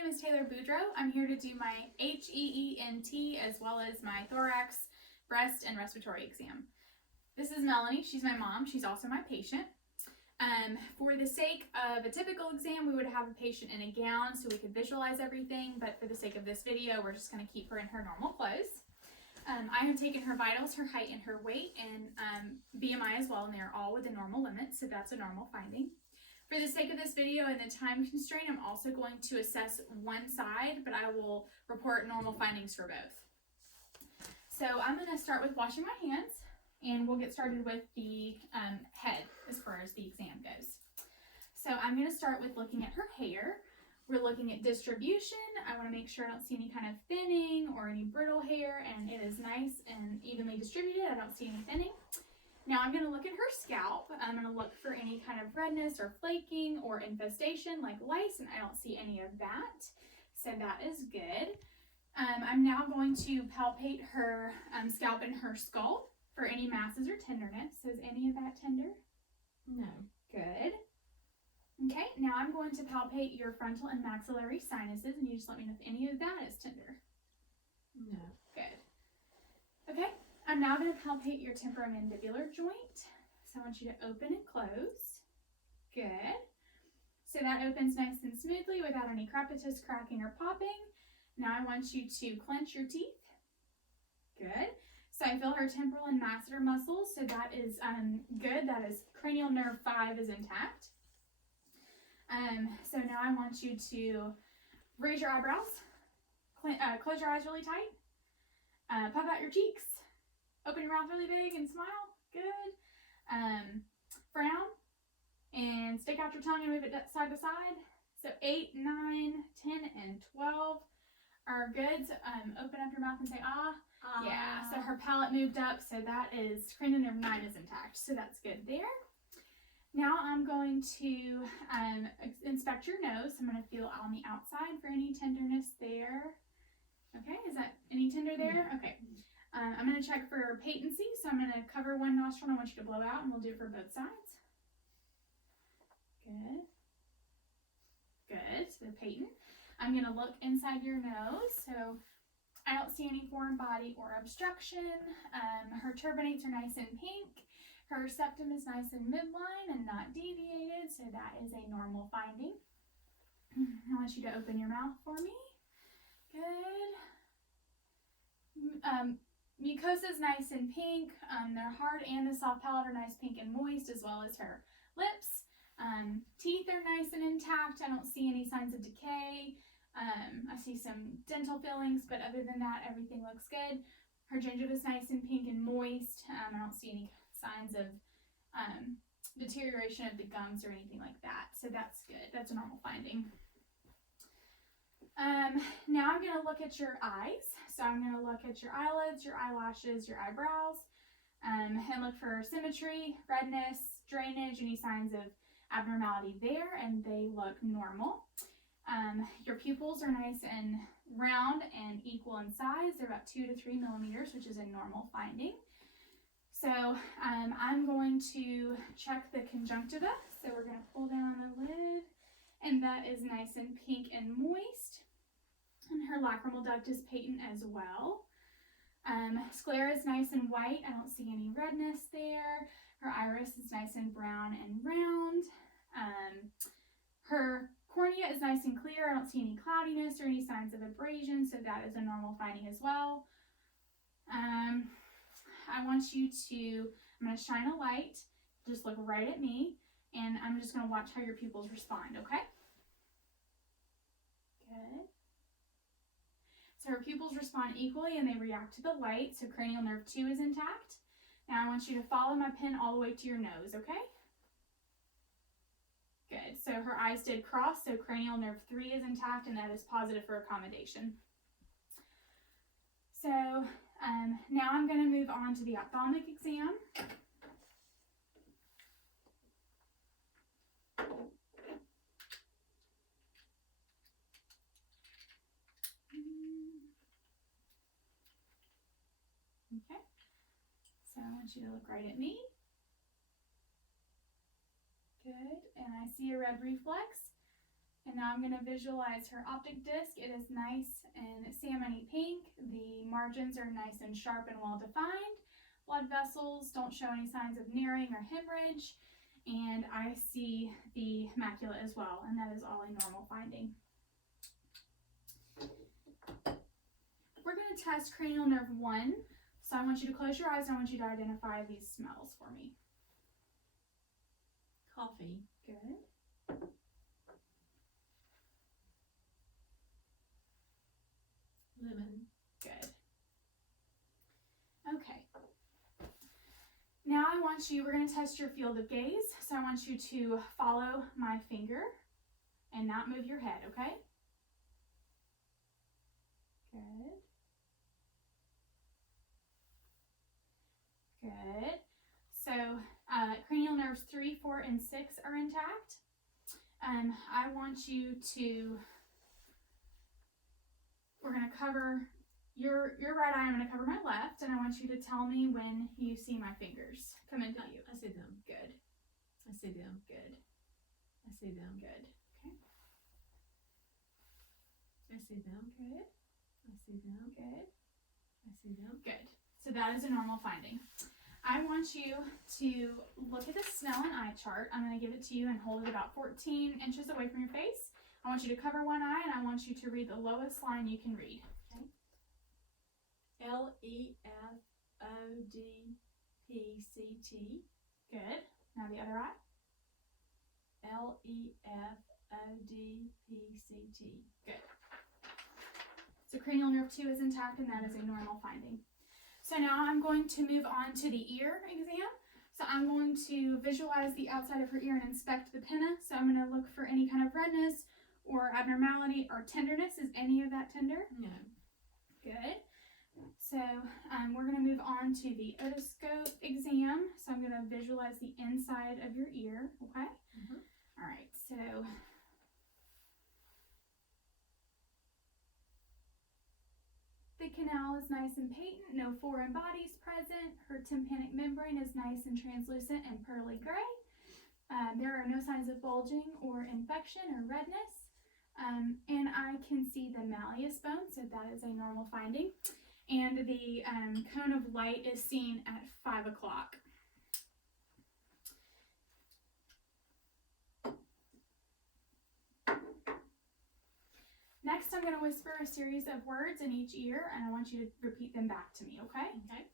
name is Taylor Boudreau. I'm here to do my HEENT as well as my thorax, breast, and respiratory exam. This is Melanie. She's my mom. She's also my patient. For the sake of a typical exam, we would have a patient in a gown so we could visualize everything, but for the sake of this video, we're just going to keep her in her normal clothes. I have taken her vitals, her height, and her weight, and BMI as well, and they're all within normal limits, so that's a normal finding. For the sake of this video and the time constraint, I'm also going to assess one side, but I will report normal findings for both. So I'm going to start with washing my hands, and we'll get started with the head as far as the exam goes. So I'm going to start with looking at her hair. We're looking at distribution. I want to make sure I don't see any kind of thinning or any brittle hair, and it is nice and evenly distributed. I don't see any thinning. Now I'm going to look at her scalp. I'm going to look for any kind of redness or flaking or infestation like lice, and I don't see any of that. So that is good. I'm now going to palpate her scalp and her skull for any masses or tenderness. So is any of that tender? No. Good. Okay, now I'm going to palpate your frontal and maxillary sinuses, and you just let me know if any of that is tender. No. Good. Okay, I'm now going to palpate your temporomandibular joint. So I want you to open and close. Good. So that opens nice and smoothly without any crepitus, cracking, or popping. Now I want you to clench your teeth. Good. So I feel her temporal and masseter muscles, so that is good. That is cranial nerve 5 is intact. So now I want you to raise your eyebrows, close your eyes really tight, puff out your cheeks, open your mouth really big and smile. Good. Frown and stick out your tongue and move it side to side. So 8, 9, 10, and 12 are good. So, open up your mouth and say ah. Yeah, so her palate moved up, so that is cranial nerve 9 is intact. So that's good there. Now I'm going to inspect your nose. I'm going to feel on the outside for any tenderness there. Okay, is that any tender there? Okay. I'm going to check for patency. So I'm going to cover one nostril and I want you to blow out, and we'll do it for both sides. Good. Good, so they're patent. I'm going to look inside your nose. So I don't see any foreign body or obstruction. Her turbinates are nice and pink. Her septum is nice and midline and not deviated, so that is a normal finding. I want you to open your mouth for me. Good. Mucosa is nice and pink. Their hard and the soft palate are nice pink and moist, as well as her lips. Teeth are nice and intact. I don't see any signs of decay. I see some dental fillings, but other than that, everything looks good. Her gingiva is nice and pink and moist. I don't see any signs of deterioration of the gums or anything like that. So that's good. That's a normal finding. Now I'm going to look at your eyes. So I'm going to look at your eyelids, your eyelashes, your eyebrows, and look for symmetry, redness, drainage, any signs of abnormality there, and they look normal. Your pupils are nice and round and equal in size. They're about 2 to 3 millimeters, which is a normal finding. So I'm going to check the conjunctiva. So we're going to pull down on the lid, and that is nice and pink and moist. And her lacrimal duct is patent as well. Sclera is nice and white. I don't see any redness there. Her iris is nice and brown and round. Her cornea is nice and clear. I don't see any cloudiness or any signs of abrasion, so that is a normal finding as well. I want you to, I'm going to shine a light, just look right at me, and I'm just going to watch how your pupils respond, okay? Good. So her pupils respond equally and they react to the light, so cranial nerve 2 is intact. Now I want you to follow my pen all the way to your nose, okay? Good. So her eyes did cross, so cranial nerve 3 is intact, and that is positive for accommodation. So now I'm going to move on to the ophthalmic exam. Okay. So I want you to look right at me. Good. And I see a red reflex. And now I'm going to visualize her optic disc. It is nice and salmony pink. The margins are nice and sharp and well defined. Blood vessels don't show any signs of narrowing or hemorrhage. And I see the macula as well, and that is all a normal finding. We're going to test cranial nerve 1. So I want you to close your eyes and I want you to identify these smells for me. Coffee. Good. Lemon. Good. Okay. Now we're going to test your field of gaze. So I want you to follow my finger and not move your head, okay? Good. Good. So cranial nerves 3, 4, and 6 are intact. I want you to, we're going to cover your right eye, I'm going to cover my left, and I want you to tell me when you see my fingers come into view. I see them. Good. I see them. Good. I see them. Good. Okay. I see them. Good. I see them. Good. I see them. Good. So that is a normal finding. I want you to look at the Snellen eye chart. I'm going to give it to you and hold it about 14 inches away from your face. I want you to cover one eye and I want you to read the lowest line you can read. Okay. Lefodpt. Good. Now the other eye. Lefodpt. Good. So cranial nerve 2 is intact and that is a normal finding. So now I'm going to move on to the ear exam. So I'm going to visualize the outside of her ear and inspect the pinna. So I'm going to look for any kind of redness or abnormality or tenderness. Is any of that tender? No. Good. So we're going to move on to the otoscope exam. So I'm going to visualize the inside of your ear. Okay? Mm-hmm. All right. So the canal is nice and patent, no foreign bodies present. Her tympanic membrane is nice and translucent and pearly gray. There are no signs of bulging or infection or redness. And I can see the malleus bone, so that is a normal finding. And the cone of light is seen at 5 o'clock. Next, I'm going to whisper a series of words in each ear, and I want you to repeat them back to me, okay? Okay.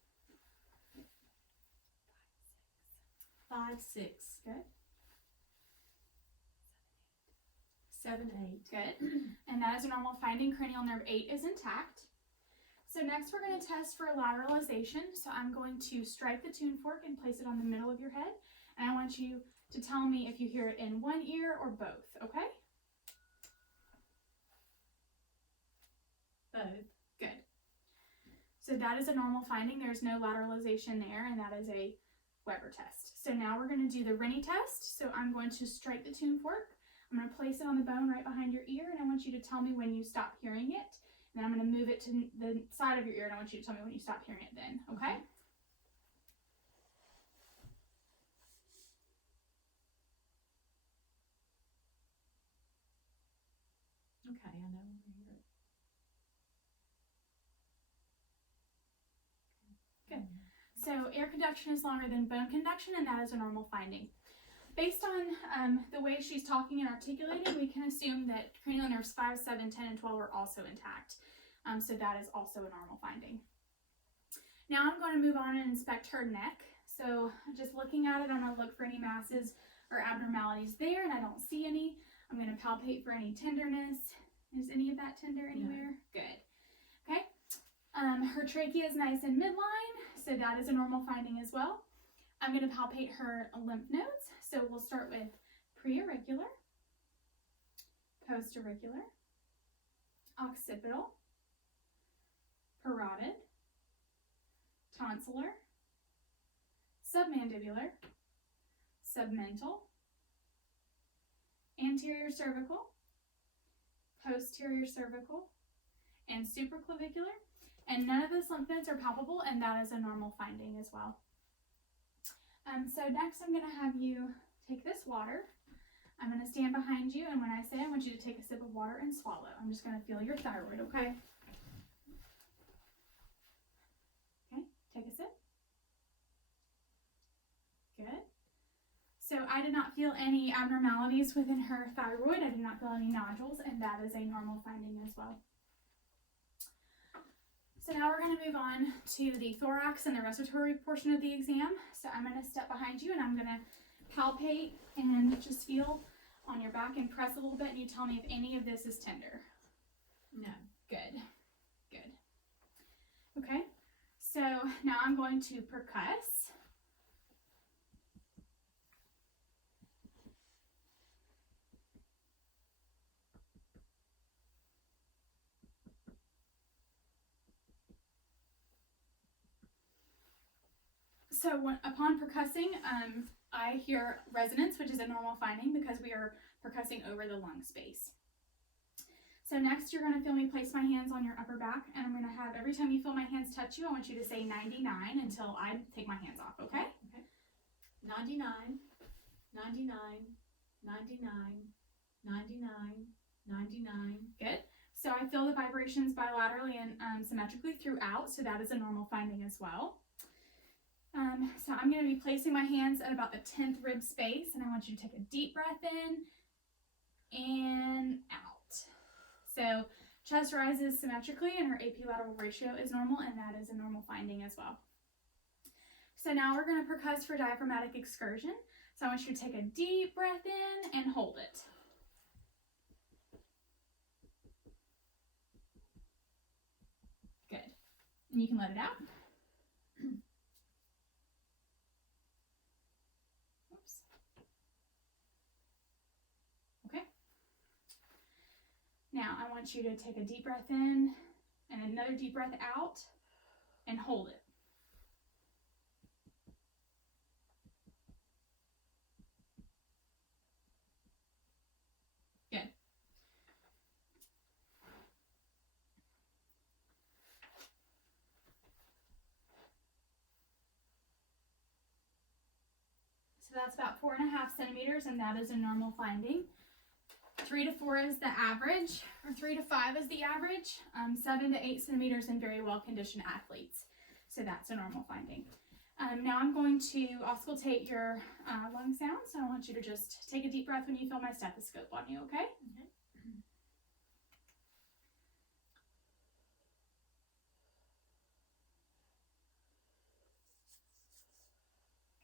5, 6. Good. 7, 8. Good. And that is a normal finding. Cranial nerve 8 is intact. So next we're going to test for lateralization. So I'm going to strike the tune fork and place it on the middle of your head. And I want you to tell me if you hear it in one ear or both, okay? Both. Good. So that is a normal finding. There's no lateralization there, and that is a Weber test. So now we're going to do the Rennie test. So I'm going to strike the tune fork. I'm going to place it on the bone right behind your ear, and I want you to tell me when you stop hearing it. And then I'm going to move it to the side of your ear, and I want you to tell me when you stop hearing it then, okay? Okay, I know over here. Good. So air conduction is longer than bone conduction, and that is a normal finding. Based on the way she's talking and articulating, we can assume that cranial nerves 5, 7, 10, and 12 are also intact. So that is also a normal finding. Now I'm going to move on and inspect her neck. So just looking at it, I'm going to look for any masses or abnormalities there, and I don't see any. I'm going to palpate for any tenderness. Is any of that tender anywhere? No. Good. Okay. Her trachea is nice and midline, so that is a normal finding as well. I'm going to palpate her lymph nodes. So we'll start with preauricular, postauricular, occipital, parotid, tonsillar, submandibular, submental, anterior cervical, posterior cervical, and supraclavicular. And none of those lymph nodes are palpable, and that is a normal finding as well. So next I'm going to have you take this water. I'm going to stand behind you, and when I say I want you to take a sip of water and swallow. I'm just going to feel your thyroid, okay? Okay, take a sip. Good. So I did not feel any abnormalities within her thyroid. I did not feel any nodules, and that is a normal finding as well. So now we're going to move on to the thorax and the respiratory portion of the exam. So I'm going to step behind you, and I'm going to palpate and just feel on your back and press a little bit, and you tell me if any of this is tender. No. Good. Good. Okay. So now I'm going to percuss. So upon percussing, I hear resonance, which is a normal finding because we are percussing over the lung space. So next, you're going to feel me place my hands on your upper back, and I'm going to have, every time you feel my hands touch you, I want you to say 99 until I take my hands off, okay? Okay. 99, 99, 99, 99, 99. Good. So I feel the vibrations bilaterally and symmetrically throughout, so that is a normal finding as well. So I'm going to be placing my hands at about the 10th rib space, and I want you to take a deep breath in and out. So chest rises symmetrically, and her AP lateral ratio is normal, and that is a normal finding as well. So now we're going to percuss for diaphragmatic excursion. So I want you to take a deep breath in and hold it. Good. And you can let it out. Oops. Okay. Now I want you to take a deep breath in and another deep breath out and hold it. Good. So that's about 4.5 centimeters, and that is a normal finding. 3 to 4 is the average, or 3 to 5 is the average. 7 to 8 centimeters in very well-conditioned athletes. So that's a normal finding. Now I'm going to auscultate your lung sounds. So I want you to just take a deep breath when you feel my stethoscope on you, okay? Okay.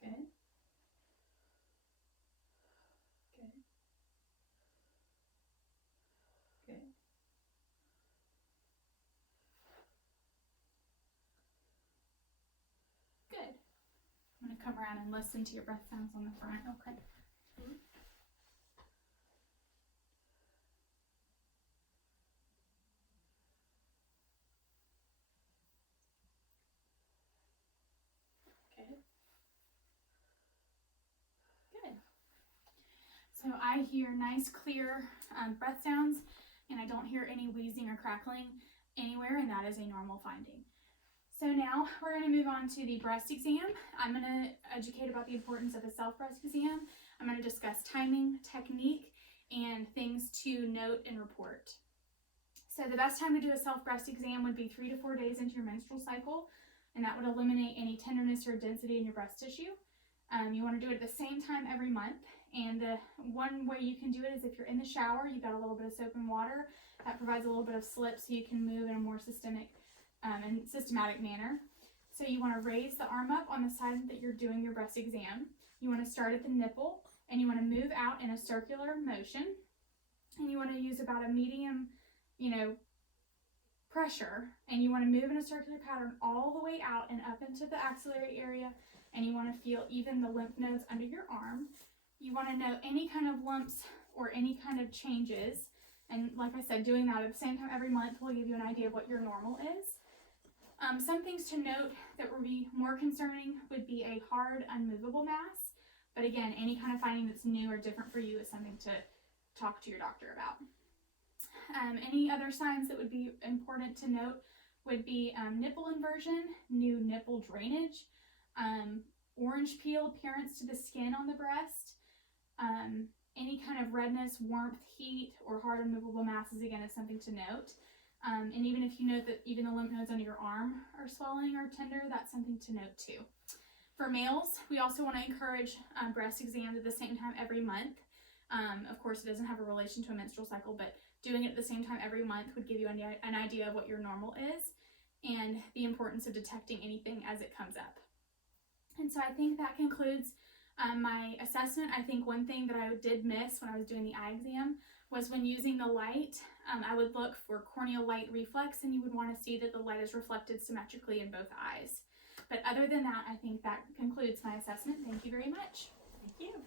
Good. Good. Good. Good. I'm going to come around and listen to your breath sounds on the front, okay? Good. Good. So I hear nice, clear breath sounds, and I don't hear any wheezing or crackling anywhere, and that is a normal finding. So now we're going to move on to the breast exam. I'm going to educate about the importance of a self-breast exam. I'm going to discuss timing, technique, and things to note and report. So the best time to do a self-breast exam would be 3 to 4 days into your menstrual cycle, and that would eliminate any tenderness or density in your breast tissue. You want to do it at the same time every month, and the one way you can do it is if you're in the shower, you've got a little bit of soap and water. That provides a little bit of slip so you can move in a more systematic manner. So you want to raise the arm up on the side that you're doing your breast exam. You want to start at the nipple, and you want to move out in a circular motion, and you want to use about a medium, pressure, and you want to move in a circular pattern all the way out and up into the axillary area, and you want to feel even the lymph nodes under your arm. You want to know any kind of lumps or any kind of changes, and like I said, doing that at the same time every month will give you an idea of what your normal is. Some things to note that would be more concerning would be a hard, unmovable mass, but again, any kind of finding that's new or different for you is something to talk to your doctor about. Any other signs that would be important to note would be nipple inversion, new nipple drainage, orange peel appearance to the skin on the breast, Any kind of redness, warmth, heat, or hard unmovable masses, again, is something to note. And even if you note that even the lymph nodes under your arm are swelling or tender, that's something to note too. For males, we also want to encourage breast exams at the same time every month. Of course, it doesn't have a relation to a menstrual cycle, but doing it at the same time every month would give you an idea of what your normal is and the importance of detecting anything as it comes up. And so I think that concludes my assessment. I think one thing that I did miss when I was doing the eye exam was when using the light, I would look for corneal light reflex, and you would want to see that the light is reflected symmetrically in both eyes. But other than that, I think that concludes my assessment. Thank you very much. Thank you.